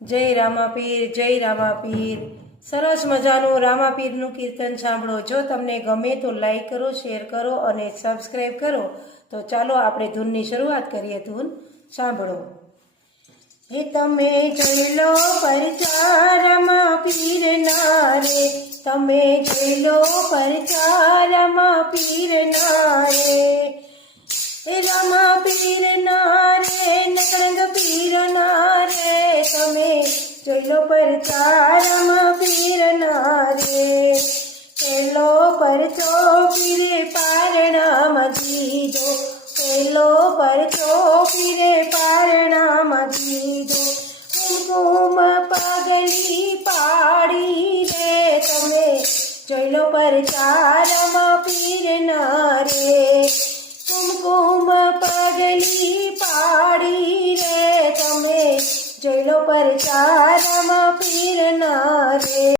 જય રામાપીર, જય રામાપીર। સરસ મજાનું રામાપીરનું કીર્તન સાંભળો। જો તમને ગમે તો લાઈક કરો, શેર કરો અને સબસ્ક્રાઈબ કરો। તો ચાલો આપણે ધૂનની શરૂઆત કરીએ। ધૂન સાંભળો। હે તમે જોઈ લો પરચા રામાપીરના રે, તમે જોઈ લો પરચા રામાપીરના રે। હે રામાપીરના રે, નકળંગ પીરના રે, તમે જોઈ લો પરચા રામાપીરના રે। પેલો પરચો પીરે પારણામાં દીધો, પેલો પરચો પીરે પારણામાં દીધો। કુમકુમ પગલી પાડી રે, તમે જોઈ લો પરચા રામાપીરના રે। કુમકુમ પગલી પાડી રે, તમે જોઈ લો પરચા રામાપીર